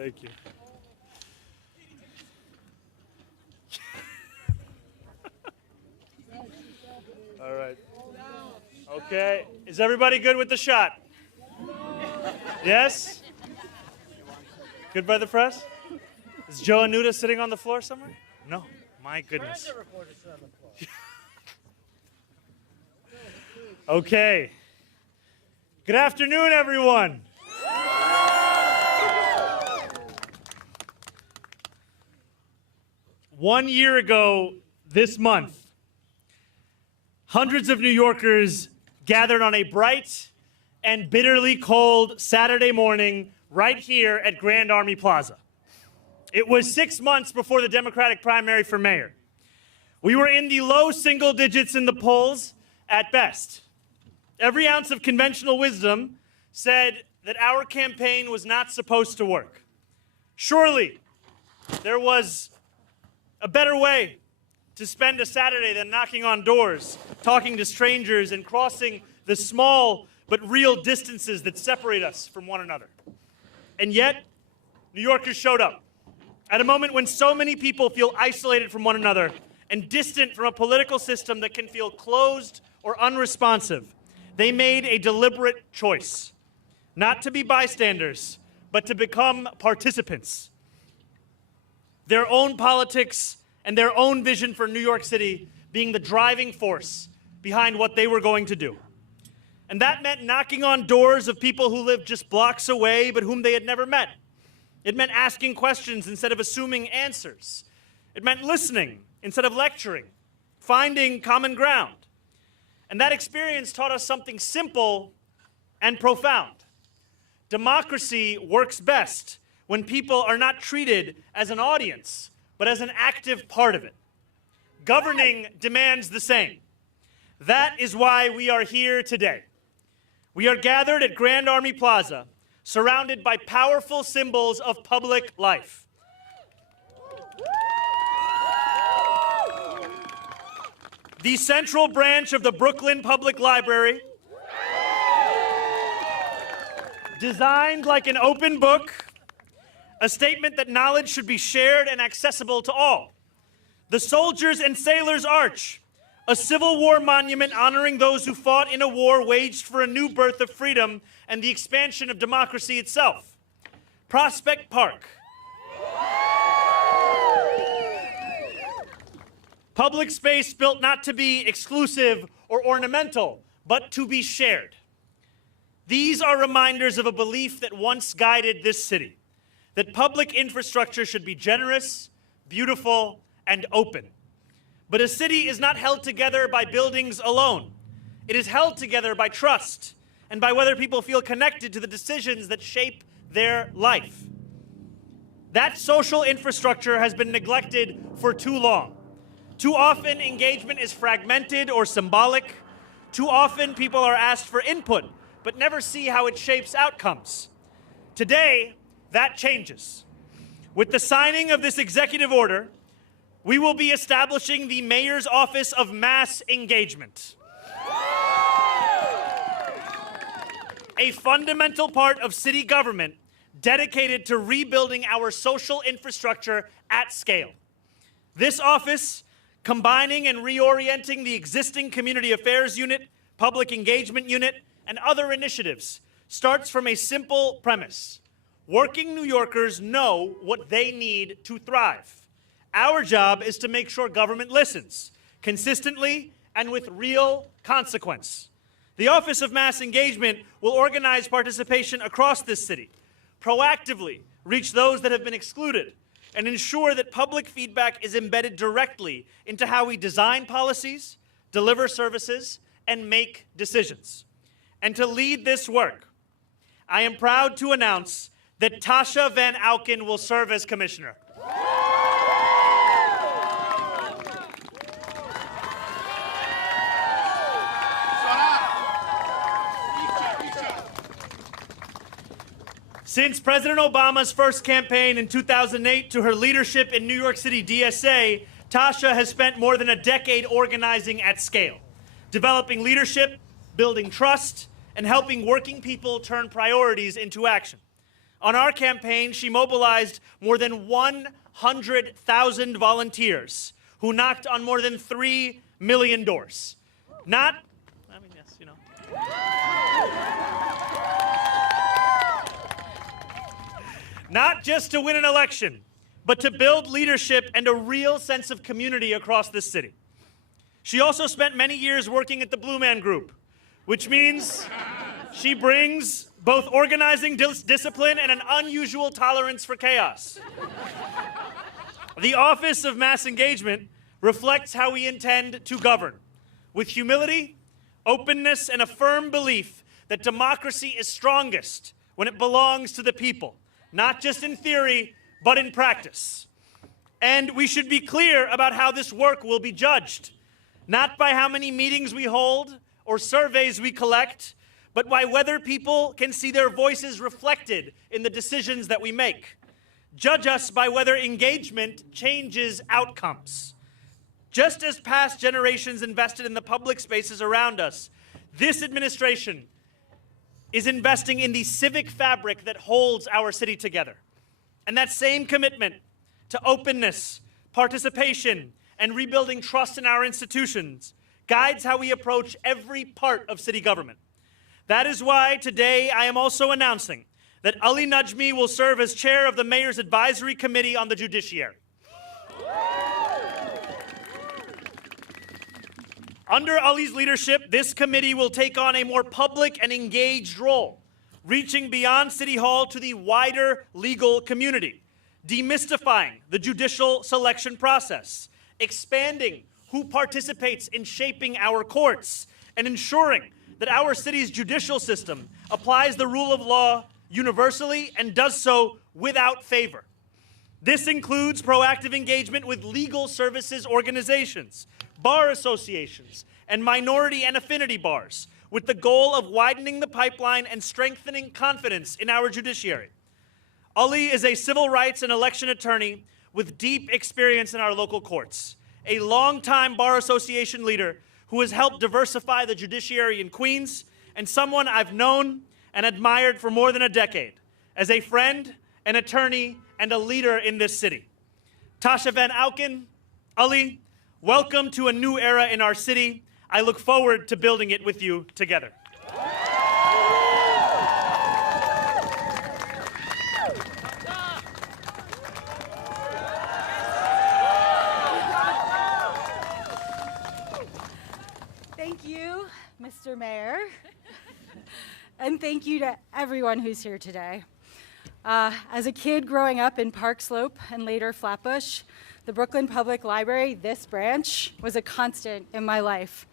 Thank you. All right. Okay. Is everybody good with the shot? Yes? Good by the press? Is Joe Anuda sitting on the floor somewhere? No. My goodness. Okay. Good afternoon, everyone. One year ago this month, hundreds of New Yorkers gathered on a bright and bitterly cold Saturday morning right here at Grand Army Plaza. It was 6 months before the Democratic primary for mayor. We were in the low single digits in the polls at best. Every ounce of conventional wisdom said that our campaign was not supposed to work. Surely, there was a better way to spend a Saturday than knocking on doors, talking to strangers, and crossing the small but real distances that separate us from one another. And yet, New Yorkers showed up at a moment when so many people feel isolated from one another and distant from a political system that can feel closed or unresponsive. They made a deliberate choice, not to be bystanders, but to become participants. Their own politics and their own vision for New York City being the driving force behind what they were going to do. And that meant knocking on doors of people who lived just blocks away but whom they had never met. It meant asking questions instead of assuming answers. It meant listening instead of lecturing, finding common ground. And that experience taught us something simple and profound. Democracy works best when people are not treated as an audience, but as an active part of it. Governing demands the same. That is why we are here today. We are gathered at Grand Army Plaza, surrounded by powerful symbols of public life. The central branch of the Brooklyn Public Library, designed like an open book, a statement that knowledge should be shared and accessible to all. The Soldiers and Sailors Arch, a Civil War monument honoring those who fought in a war waged for a new birth of freedom and the expansion of democracy itself. Prospect Park, public space built not to be exclusive or ornamental, but to be shared. These are reminders of a belief that once guided this city, that public infrastructure should be generous, beautiful, and open. But a city is not held together by buildings alone. It is held together by trust and by whether people feel connected to the decisions that shape their life. That social infrastructure has been neglected for too long. Too often, engagement is fragmented or symbolic. Too often, people are asked for input, but never see how it shapes outcomes. Today, that changes. With the signing of this executive order, we will be establishing the Mayor's Office of Mass Engagement. A fundamental part of city government dedicated to rebuilding our social infrastructure at scale. This office, combining and reorienting the existing Community Affairs Unit, Public Engagement Unit, and other initiatives, starts from a simple premise. Working New Yorkers know what they need to thrive. Our job is to make sure government listens, consistently and with real consequence. The Office of Mass Engagement will organize participation across this city, proactively reach those that have been excluded, and ensure that public feedback is embedded directly into how we design policies, deliver services, and make decisions. And to lead this work, I am proud to announce that Tasha Van Auken will serve as commissioner. Since President Obama's first campaign in 2008 to her leadership in New York City DSA, Tasha has spent more than a decade organizing at scale, developing leadership, building trust, and helping working people turn priorities into action. On our campaign, she mobilized more than 100,000 volunteers who knocked on more than 3 million doors. Not just to win an election, but to build leadership and a real sense of community across this city. She also spent many years working at the Blue Man Group, which means she brings both organizing discipline and an unusual tolerance for chaos. The Office of Mass Engagement reflects how we intend to govern, with humility, openness, and a firm belief that democracy is strongest when it belongs to the people, not just in theory, but in practice. And we should be clear about how this work will be judged, not by how many meetings we hold or surveys we collect, but by whether people can see their voices reflected in the decisions that we make. Judge us by whether engagement changes outcomes. Just as past generations invested in the public spaces around us, this administration is investing in the civic fabric that holds our city together. And that same commitment to openness, participation, and rebuilding trust in our institutions guides how we approach every part of city government. That is why today I am also announcing that Ali Najmi will serve as chair of the Mayor's Advisory Committee on the Judiciary. Under Ali's leadership, this committee will take on a more public and engaged role, reaching beyond City Hall to the wider legal community, demystifying the judicial selection process, expanding who participates in shaping our courts, and ensuring that our city's judicial system applies the rule of law universally and does so without favor. This includes proactive engagement with legal services organizations, bar associations, and minority and affinity bars, with the goal of widening the pipeline and strengthening confidence in our judiciary. Ali is a civil rights and election attorney with deep experience in our local courts, a longtime bar association leader who has helped diversify the judiciary in Queens, and someone I've known and admired for more than a decade as a friend, an attorney, and a leader in this city. Tasha Van Auken, Ali, welcome to a new era in our city. I look forward to building it with you together. Thank you, Mr. Mayor. And thank you to everyone who's here today. As a kid growing up in Park Slope and later Flatbush, the Brooklyn Public Library, this branch, was a constant in my life.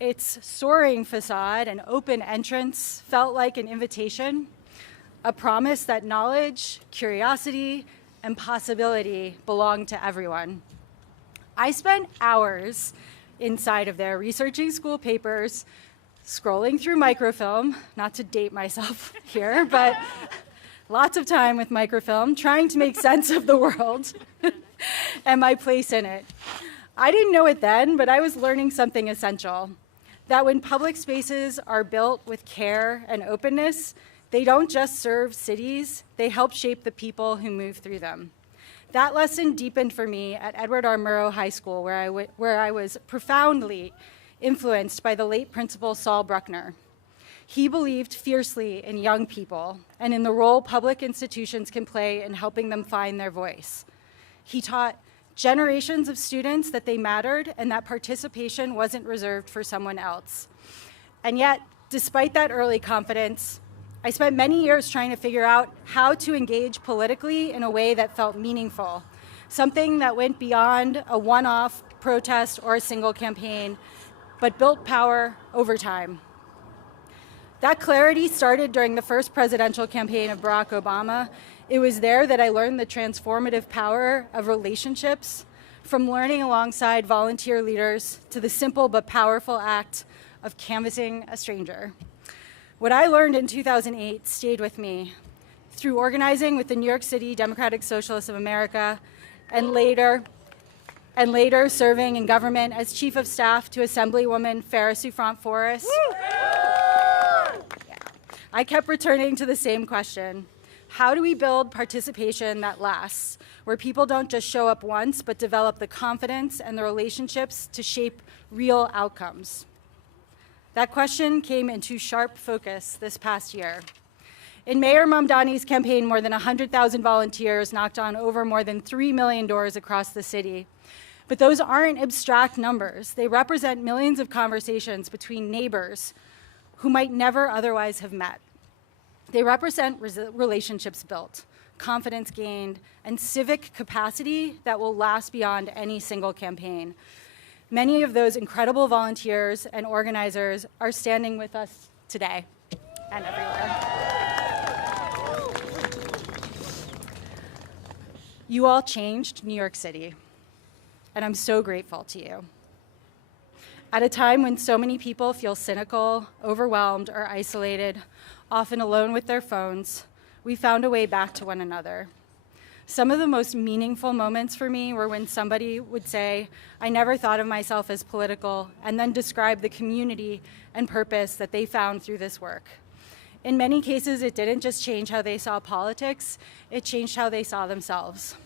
Its soaring facade and open entrance felt like an invitation, a promise that knowledge, curiosity, and possibility belonged to everyone. I spent hours inside of there researching school papers, scrolling through microfilm, not to date myself here, but lots of time with microfilm, trying to make sense of the world and my place in it. I didn't know it then, but I was learning something essential, that when public spaces are built with care and openness, they don't just serve cities, they help shape the people who move through them. That lesson deepened for me at Edward R. Murrow High School, where I was profoundly influenced by the late principal Saul Bruckner. He believed fiercely in young people and in the role public institutions can play in helping them find their voice. He taught generations of students that they mattered and that participation wasn't reserved for someone else. And yet, despite that early confidence, I spent many years trying to figure out how to engage politically in a way that felt meaningful, something that went beyond a one-off protest or a single campaign, but built power over time. That clarity started during the first presidential campaign of Barack Obama. It was there that I learned the transformative power of relationships, from learning alongside volunteer leaders to the simple but powerful act of canvassing a stranger. What I learned in 2008 stayed with me through organizing with the New York City Democratic Socialists of America and later serving in government as chief of staff to Assemblywoman Farah Souffrant-Forrest. I kept returning to the same question. How do we build participation that lasts, where people don't just show up once, but develop the confidence and the relationships to shape real outcomes? That question came into sharp focus this past year. In Mayor Mamdani's campaign, more than 100,000 volunteers knocked on over more than 3 million doors across the city. But those aren't abstract numbers. They represent millions of conversations between neighbors who might never otherwise have met. They represent relationships built, confidence gained, and civic capacity that will last beyond any single campaign. Many of those incredible volunteers and organizers are standing with us today and everywhere. You all changed New York City, and I'm so grateful to you. At a time when so many people feel cynical, overwhelmed, or isolated, often alone with their phones, we found a way back to one another. Some of the most meaningful moments for me were when somebody would say, "I never thought of myself as political," and then describe the community and purpose that they found through this work. In many cases, it didn't just change how they saw politics, it changed how they saw themselves.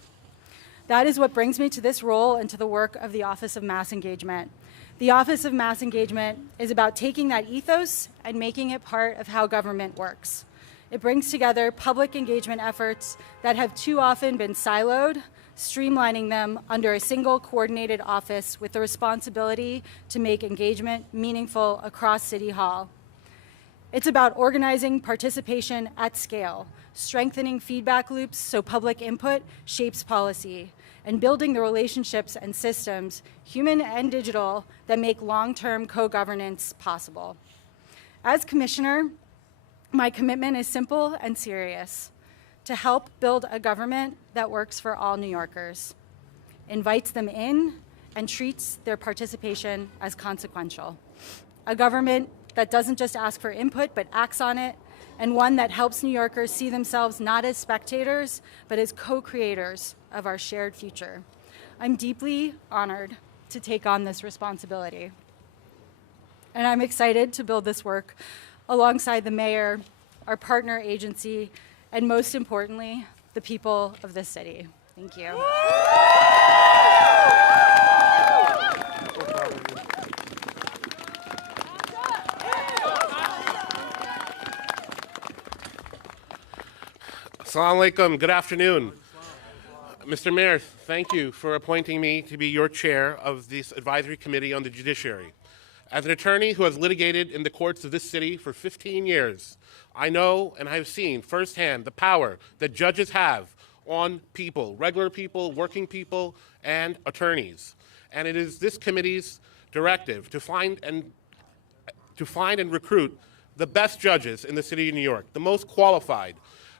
That is what brings me to this role and to the work of the Office of Mass Engagement. The Office of Mass Engagement is about taking that ethos and making it part of how government works. It brings together public engagement efforts that have too often been siloed, streamlining them under a single coordinated office with the responsibility to make engagement meaningful across City Hall. It's about organizing participation at scale, strengthening feedback loops so public input shapes policy, and building the relationships and systems, human and digital, that make long-term co-governance possible. As commissioner, my commitment is simple and serious: to help build a government that works for all New Yorkers, invites them in, and treats their participation as consequential. A government that doesn't just ask for input, but acts on it, and one that helps New Yorkers see themselves not as spectators, but as co-creators of our shared future. I'm deeply honored to take on this responsibility. And I'm excited to build this work alongside the mayor, our partner agency, and most importantly, the people of this city. Thank you. Assalamu alaikum. Good afternoon. Mr. Mayor, thank you for appointing me to be your chair of this advisory committee on the judiciary. As an attorney who has litigated in the courts of this city for 15 years, I know and I have seen firsthand the power that judges have on people, regular people, working people, and attorneys. And it is this committee's directive to find and recruit the best judges in the city of New York, the most qualified,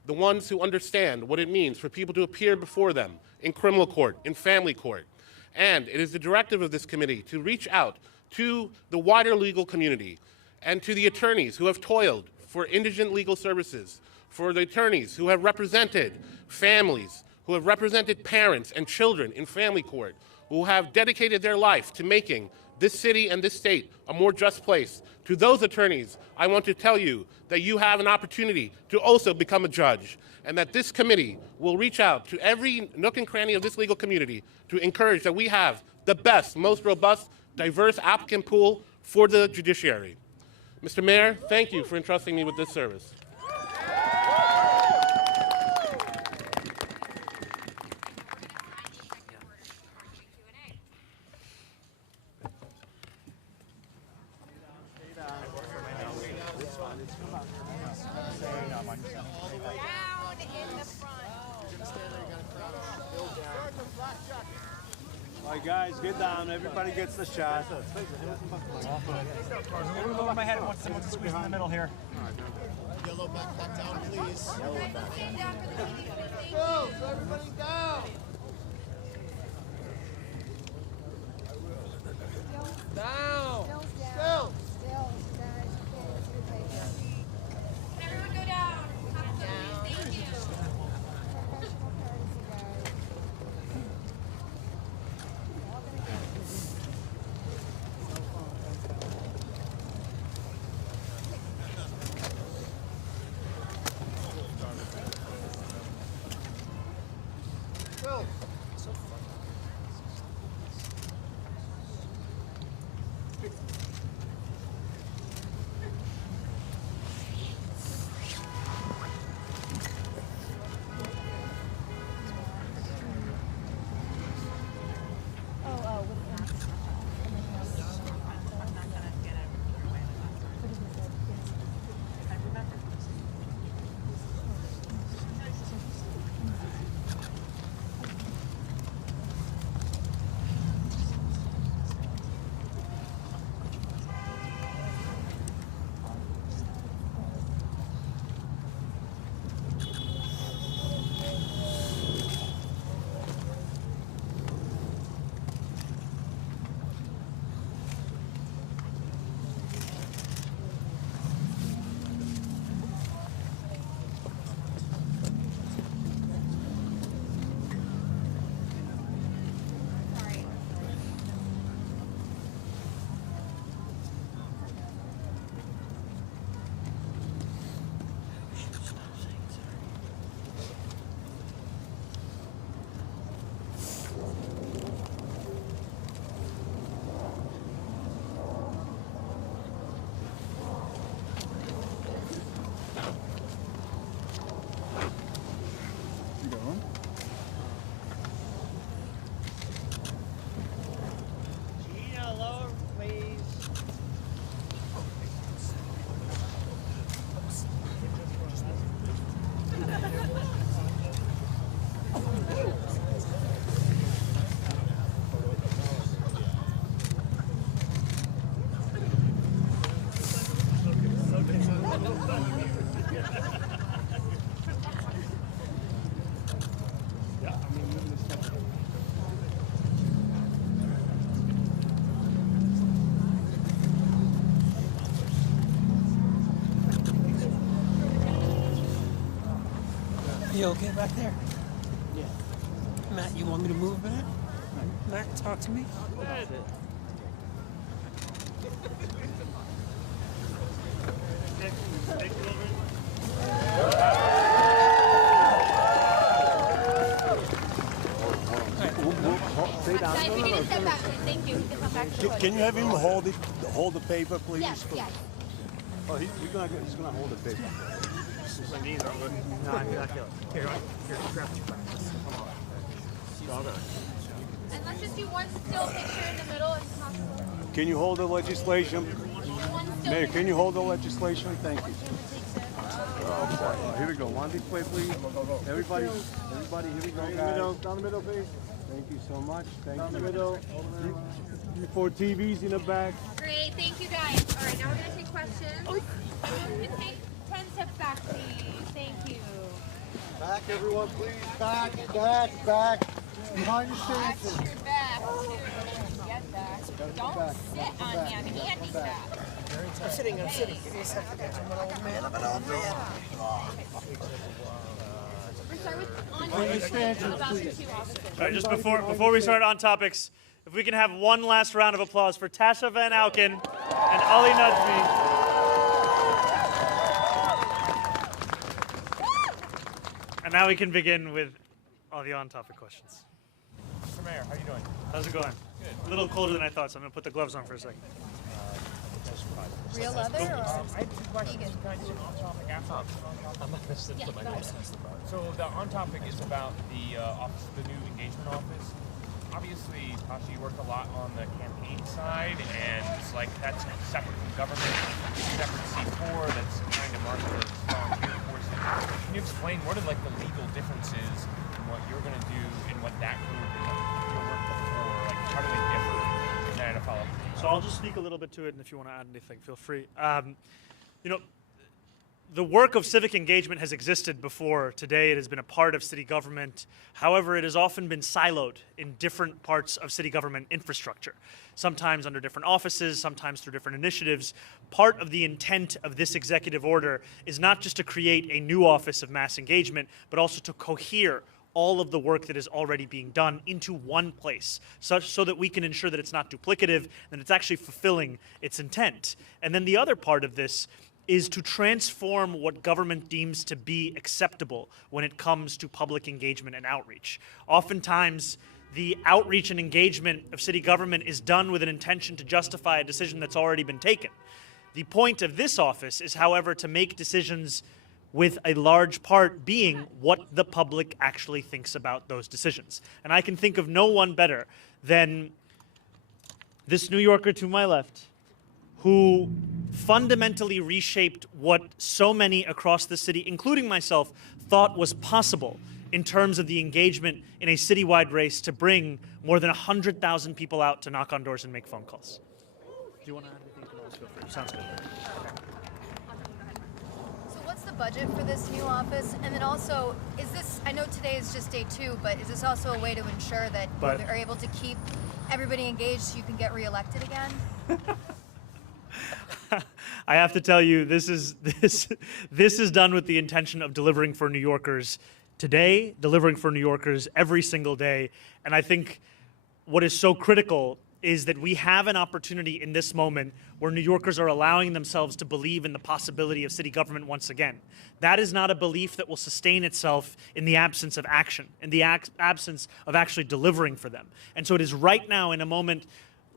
the ones who understand what it means for people to appear before them in criminal court, in family court. And it is the directive of this committee to reach out to the wider legal community and to the attorneys who have toiled for indigent legal services, for the attorneys who have represented families, who have represented parents and children in family court, who have dedicated their life to making this city and this state a more just place. To those attorneys, I want to tell you that you have an opportunity to also become a judge, and that this committee will reach out to every nook and cranny of this legal community to encourage that we have the best, most robust, diverse applicant pool for the judiciary. Mr. Mayor, thank you for entrusting me with this service. All right, guys, get down. Everybody gets the shot. Over my head. Someone to squeeze in the middle here. Yellow backpack down, please. Yellow backpack. Go, so everybody down. Down. Still. Everyone go down. Thank you. You okay back there? Yeah. Matt, you want me to move, Matt? Matt, talk to me. Guys, we need to step back, please. Thank you. We can come back to the Can you have him hold the paper, please? Yes, yes. Oh, he's gonna hold the paper. My knees aren't good. No, I feel like it. Here, grab two. And let's just do one still picture in the middle if possible. Can you hold the legislation? One still Mayor, picture. can you hold the legislation? Thank you. Here we go. One display, please. Everybody, here we go, guys. Down the middle, please. Thank you so much. Thank you. Down the middle. 4 TVs in the back. Great, thank you guys. All right, now we're gonna take questions. Everyone can take 10 steps back, please. Thank you. Back, everyone, please. Back. Behind your Watch stances. your back too. Get that. Don't sit on me. I'm handicapped. I'm sitting. Give me a second. I'm an old man. We're starting with about your 2 officers. All right, just before we start on topics, if we can have one last round of applause for Tasha Van Auken and Ali Najmi. And now we can begin with all the on-topic questions. Mr. Mayor, how you doing? How's it going? Good. A little colder than I thought, so I'm going to put the gloves on for a second. Real leather or I have 2 questions. Can I do an on-topic after? I'm not going to sit put my nose. So the on-topic is about the office, the new engagement office. Obviously, Tasha, you worked a lot on the campaign side, and it's like that's separate from government. It's separate C4 that's kind of marked as volunteer forces. Can you explain what are like the legal differences in what you're going to do and what that group is your work before? Like, how do they differ? And then to follow up. So I'll just speak a little bit to it, and if you want to add anything, feel free. You know, the work of civic engagement has existed before today. It has been a part of city government. However, it has often been siloed in different parts of city government infrastructure, sometimes under different offices, sometimes through different initiatives. Part of the intent of this executive order is not just to create a new office of mass engagement, but also to cohere all of the work that is already being done into one place, so that we can ensure that it's not duplicative and it's actually fulfilling its intent. And then the other part of this is to transform what government deems to be acceptable when it comes to public engagement and outreach. Oftentimes, the outreach and engagement of city government is done with an intention to justify a decision that's already been taken. The point of this office is, however, to make decisions with a large part being what the public actually thinks about those decisions. And I can think of no one better than this New Yorker to my left, who fundamentally reshaped what so many across the city, including myself, thought was possible in terms of the engagement in a citywide race to bring more than 100,000 people out to knock on doors and make phone calls. Do you want to add anything? Feel free. Sounds good. So what's the budget for this new office? And then also, is this, I know today is just day 2, but is this also a way to ensure that you are able to keep everybody engaged so you can get reelected again? I have to tell you, this is done with the intention of delivering for New Yorkers today, delivering for New Yorkers every single day. And I think what is so critical is that we have an opportunity in this moment where New Yorkers are allowing themselves to believe in the possibility of city government once again. That is not a belief that will sustain itself in the absence of action, in the absence of actually delivering for them. And so it is right now, in a moment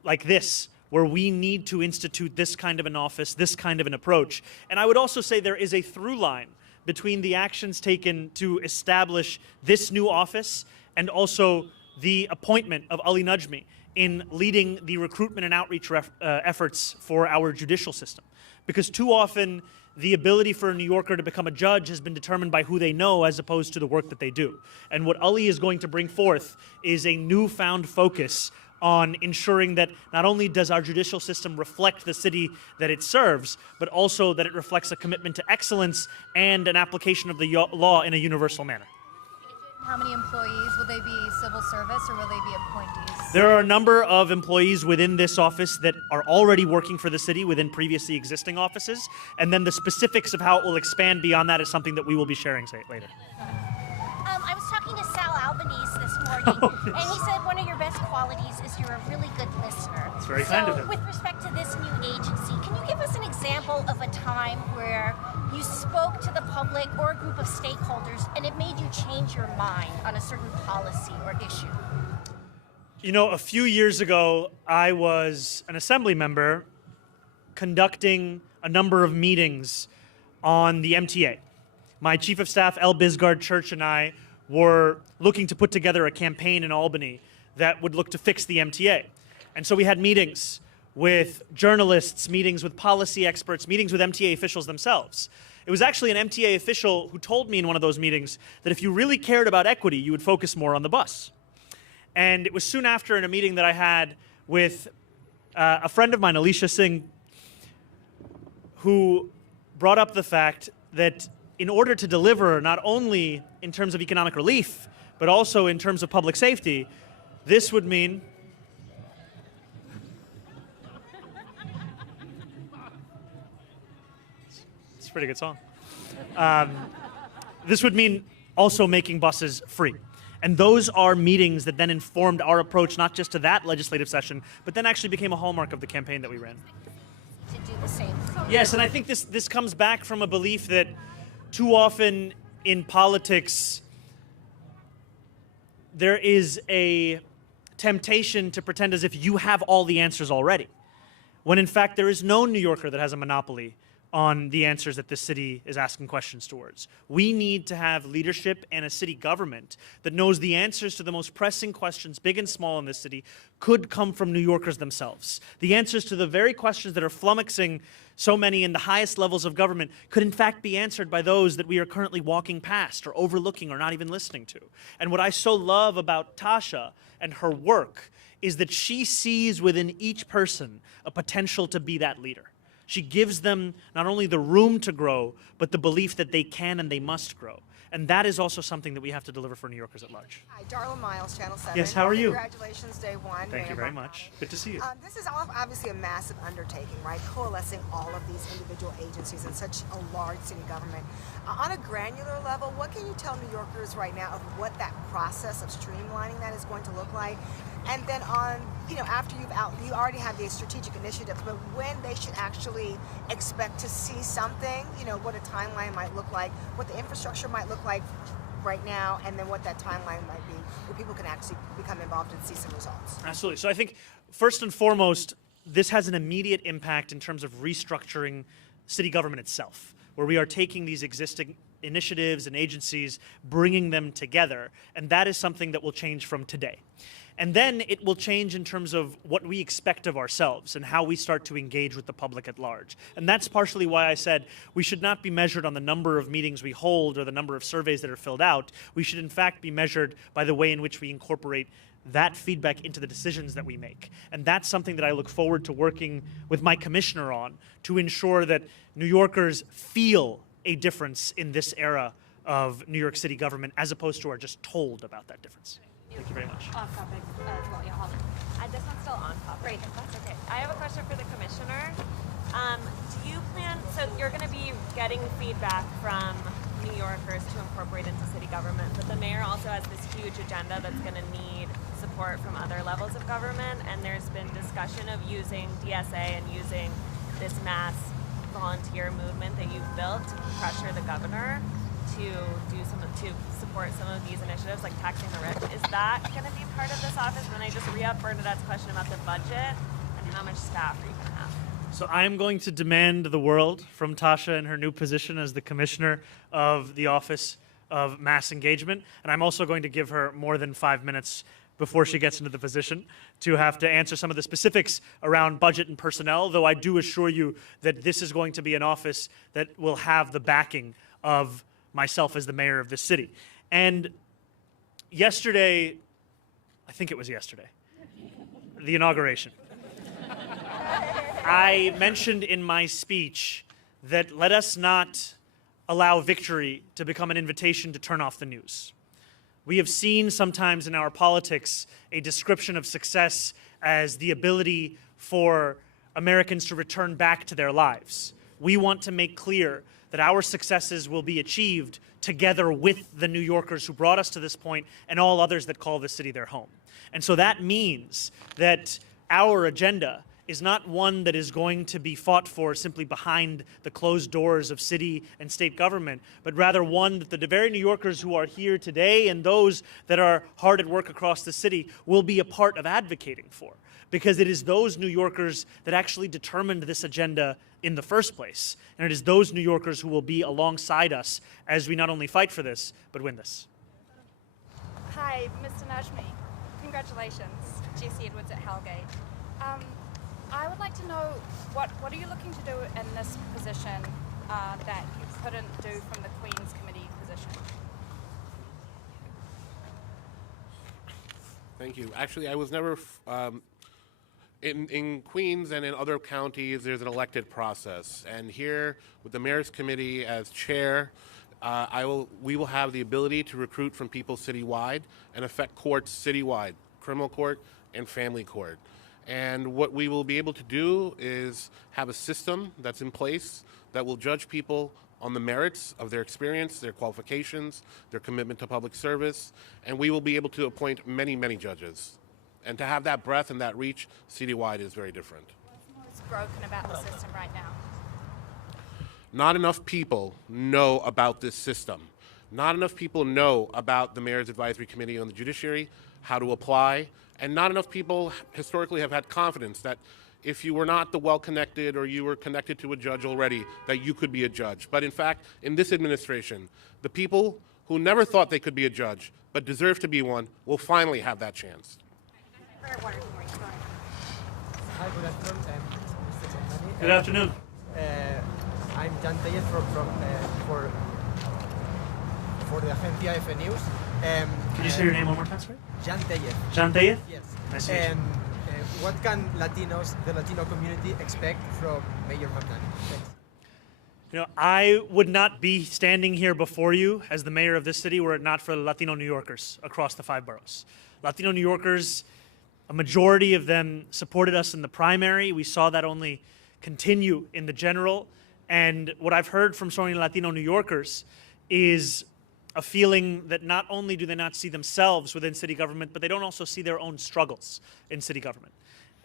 like this, where we need to institute this kind of an office, this kind of an approach. And I would also say there is a through line between the actions taken to establish this new office and also the appointment of Ali Najmi in leading the recruitment and outreach efforts for our judicial system. Because too often, the ability for a New Yorker to become a judge has been determined by who they know as opposed to the work that they do. And what Ali is going to bring forth is a newfound focus on ensuring that not only does our judicial system reflect the city that it serves, but also that it reflects a commitment to excellence and an application of the law in a universal manner. How many employees? Will they be civil service or will they be appointees? There are a number of employees within this office that are already working for the city within previously existing offices, and then the specifics of how it will expand beyond that is something that we will be sharing later. Albanese this morning, and he said one of your best qualities is you're a really good listener. That's very kind of him. With respect to this new agency, can you give us an example of a time where you spoke to the public or a group of stakeholders and it made you change your mind on a certain policy or issue? You know, a few years ago, I was an assembly member conducting a number of meetings on the MTA. My chief of staff, L. Bisgard Church, and I were looking to put together a campaign in Albany that would look to fix the MTA. And so we had meetings with journalists, meetings with policy experts, meetings with MTA officials themselves. It was actually an MTA official who told me in one of those meetings that if you really cared about equity, you would focus more on the bus. And it was soon after in a meeting that I had with a friend of mine, Alicia Singh, who brought up the fact that in order to deliver not only in terms of economic relief, but also in terms of public safety, this would mean it's a pretty good song. This would mean also making buses free. And those are meetings that then informed our approach not just to that legislative session, but then actually became a hallmark of the campaign that we ran. To do the same. Yes, and I think this comes back from a belief that too often in politics, there is a temptation to pretend as if you have all the answers already, when in fact there is no New Yorker that has a monopoly on the answers that this city is asking questions towards. We need to have leadership and a city government that knows the answers to the most pressing questions, big and small in this city, could come from New Yorkers themselves. The answers to the very questions that are flummoxing so many in the highest levels of government could in fact be answered by those that we are currently walking past or overlooking or not even listening to. And what I so love about Tasha and her work is that she sees within each person a potential to be that leader. She gives them not only the room to grow, but the belief that they can and they must grow. And that is also something that we have to deliver for New Yorkers at large. Hi, Darla Miles, Channel 7. Yes, how are you? Congratulations, day one. Thank you very much. Good to see you. This is obviously a massive undertaking, right? Coalescing all of these individual agencies in such a large city government. On a granular level, what can you tell New Yorkers right now of what that process of streamlining that is going to look like? And then on, after you already have these strategic initiatives, but when they should actually expect to see something, what a timeline might look like, what the infrastructure might look like right now, and then what that timeline might be, where people can actually become involved and see some results. Absolutely. So I think, first and foremost, this has an immediate impact in terms of restructuring city government itself, where we are taking these existing initiatives and agencies, bringing them together, and that is something that will change from today. And then it will change in terms of what we expect of ourselves and how we start to engage with the public at large. And that's partially why I said we should not be measured on the number of meetings we hold or the number of surveys that are filled out. We should in fact be measured by the way in which we incorporate that feedback into the decisions that we make. And that's something that I look forward to working with my commissioner on to ensure that New Yorkers feel a difference in this era of New York City government as opposed to are just told about that difference. Thank you very much. Off topic as well, yeah, Holly. This one's still on topic. Great, that's okay. I have a question for the commissioner. Do you plan, so you're going to be getting feedback from New Yorkers to incorporate into city government, but the mayor also has this huge agenda that's going to need support from other levels of government, and there's been discussion of using DSA and using this mass volunteer movement that you've built to pressure the governor to support some of these initiatives, like taxing the rich. Is that going to be part of this office? And then I just re-up Bernadette's question about the budget and how much staff are you going to have? So I am going to demand the world from Tasha in her new position as the commissioner of the Office of Mass Engagement, and I'm also going to give her more than 5 minutes before she gets into the position to have to answer some of the specifics around budget and personnel, though I do assure you that this is going to be an office that will have the backing of myself as the mayor of this city. And yesterday, I think it was yesterday, the inauguration, I mentioned in my speech that let us not allow victory to become an invitation to turn off the news. We have seen sometimes in our politics a description of success as the ability for Americans to return back to their lives. we want to make clear that our successes will be achieved together with the New Yorkers who brought us to this point and all others that call this city their home. And so that means that our agenda is not one that is going to be fought for simply behind the closed doors of city and state government, but rather one that the very New Yorkers who are here today and those that are hard at work across the city will be a part of advocating for. Because it is those New Yorkers that actually determined this agenda in the first place. And it is those New Yorkers who will be alongside us as we not only fight for this, but win this. Hi, Mr. Najmi. Congratulations. Jessie Edwards at Hellgate. I would like to know what are you looking to do in this position that you couldn't do from the Queen's Committee position? Thank you. Actually, I was never in Queens and in other counties. There's an elected process, and here with the Mayor's Committee as chair, we will have the ability to recruit from people citywide and affect courts citywide, criminal court and family court. And what we will be able to do is have a system that's in place that will judge people on the merits of their experience, their qualifications, their commitment to public service, and we will be able to appoint many, many judges. And to have that breadth and that reach citywide is very different. What's broken about the system right now? Not enough people know about this system. Not enough people know about the Mayor's Advisory Committee on the Judiciary, how to apply, and not enough people historically have had confidence that if you were not the well-connected or you were connected to a judge already, that you could be a judge. But in fact, in this administration, the people who never thought they could be a judge but deserve to be one will finally have that chance. Hi, good afternoon. Mr. Mamdani. Good afternoon. I'm Jan Tellez for the Agencia F News. Can you say your name one more time, sorry? Jan Tellez. Jan Tellez? Yes. Nice to meet you. What can the Latino community expect from Mayor Mamdani? Thanks. You know, I would not be standing here before you as the mayor of this city were it not for Latino New Yorkers across the 5 boroughs. Latino New Yorkers, a majority of them supported us in the primary. We saw that only continue in the general. And what I've heard from so many Latino New Yorkers is a feeling that not only do they not see themselves within city government, but they don't also see their own struggles in city government,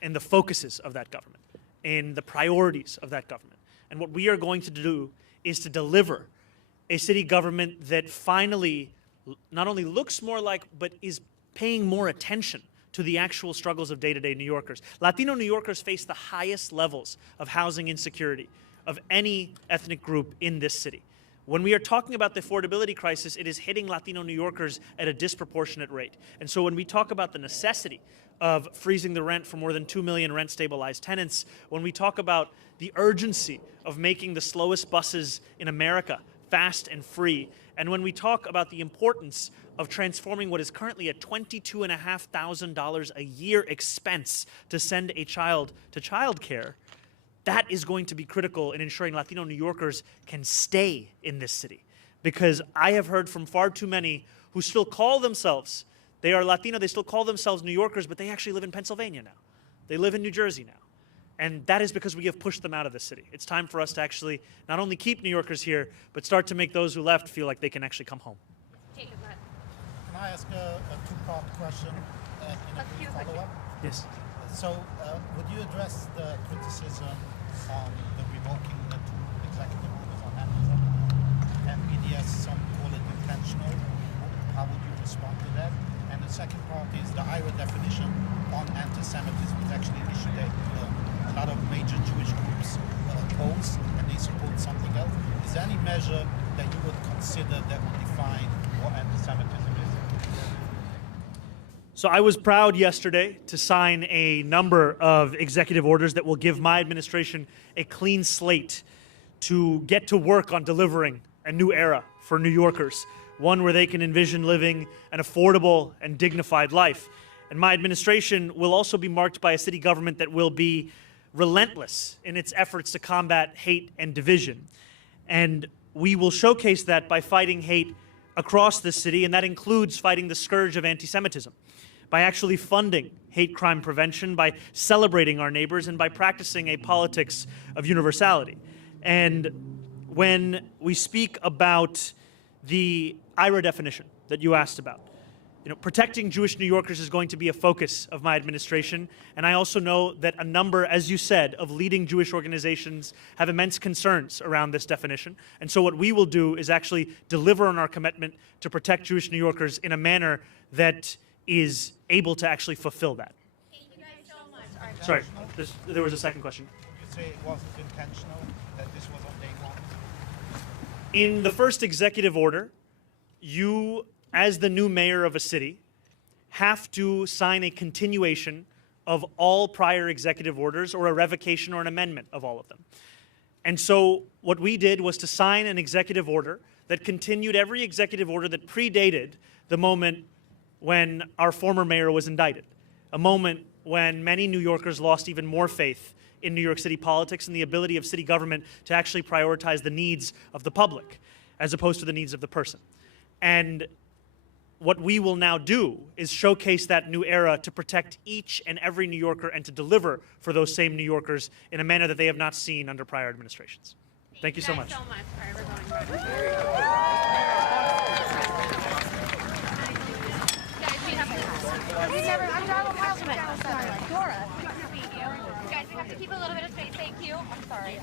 and the focuses of that government, and the priorities of that government. And what we are going to do is to deliver a city government that finally not only looks more like, but is paying more attention to the actual struggles of day-to-day New Yorkers. Latino New Yorkers face the highest levels of housing insecurity of any ethnic group in this city. When we are talking about the affordability crisis, it is hitting Latino New Yorkers at a disproportionate rate. And so when we talk about the necessity of freezing the rent for more than 2 million rent-stabilized tenants, when we talk about the urgency of making the slowest buses in America fast and free, and when we talk about the importance of transforming what is currently a $22,500 a year expense to send a child to childcare, that is going to be critical in ensuring Latino New Yorkers can stay in this city. Because I have heard from far too many who still call themselves, they are Latino, they still call themselves New Yorkers, but they actually live in Pennsylvania now. They live in New Jersey now. And that is because we have pushed them out of the city. It's time for us to actually not only keep New Yorkers here, but start to make those who left feel like they can actually come home. Can I ask a two-part question and a brief follow-up? Yes. So, would you address the criticism on the revoking the 2 executive orders on anti-Semitism? And BDS, some call it intentional. How would you respond to that? And the second part is the IRA definition on anti-Semitism is actually an issue that a lot of major Jewish groups oppose, and they support something else. Is there any measure that you would consider that would define what anti-Semitism is? So I was proud yesterday to sign a number of executive orders that will give my administration a clean slate to get to work on delivering a new era for New Yorkers, one where they can envision living an affordable and dignified life. And my administration will also be marked by a city government that will be relentless in its efforts to combat hate and division. And we will showcase that by fighting hate across the city, and that includes fighting the scourge of anti-Semitism, by actually funding hate crime prevention, by celebrating our neighbors, and by practicing a politics of universality. And when we speak about the IRA definition that you asked about, protecting Jewish New Yorkers is going to be a focus of my administration. And I also know that a number, as you said, of leading Jewish organizations have immense concerns around this definition. And so what we will do is actually deliver on our commitment to protect Jewish New Yorkers in a manner that is able to actually fulfill that. Thank you guys so much. Sorry, there was a second question. You say it wasn't intentional, that this was on day one? In the first executive order, you, as the new mayor of a city, have to sign a continuation of all prior executive orders or a revocation or an amendment of all of them. And so what we did was to sign an executive order that continued every executive order that predated the moment when our former mayor was indicted, a moment when many New Yorkers lost even more faith in New York City politics and the ability of city government to actually prioritize the needs of the public as opposed to the needs of the person. And what we will now do is showcase that new era to protect each and every New Yorker and to deliver for those same New Yorkers in a manner that they have not seen under prior administrations. Thank you so much. So much. All right, we're going. Guys, we have to. Guys, we have to keep a little bit of space. Thank you. I'm sorry.